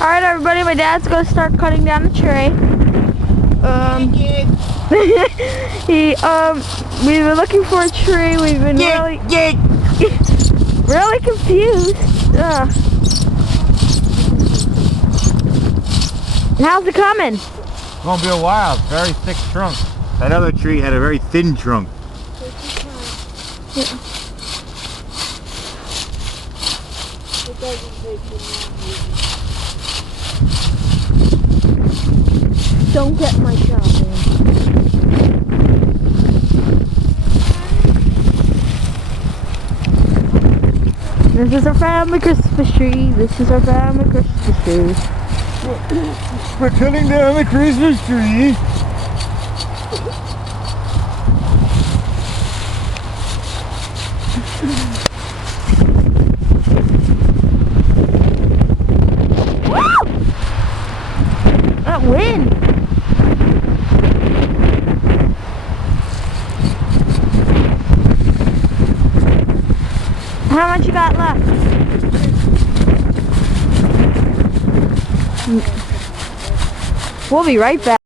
Alright everybody, my dad's gonna start cutting down the tree. We've been looking for a tree. We've been really confused. How's it coming? It's gonna be a while. Very thick trunk. That other tree had a very thin trunk. Yeah. Don't get my job in. This is our family Christmas tree. This is our family Christmas tree. We're cutting down the Christmas tree. That wind. How much you got left? We'll be right back.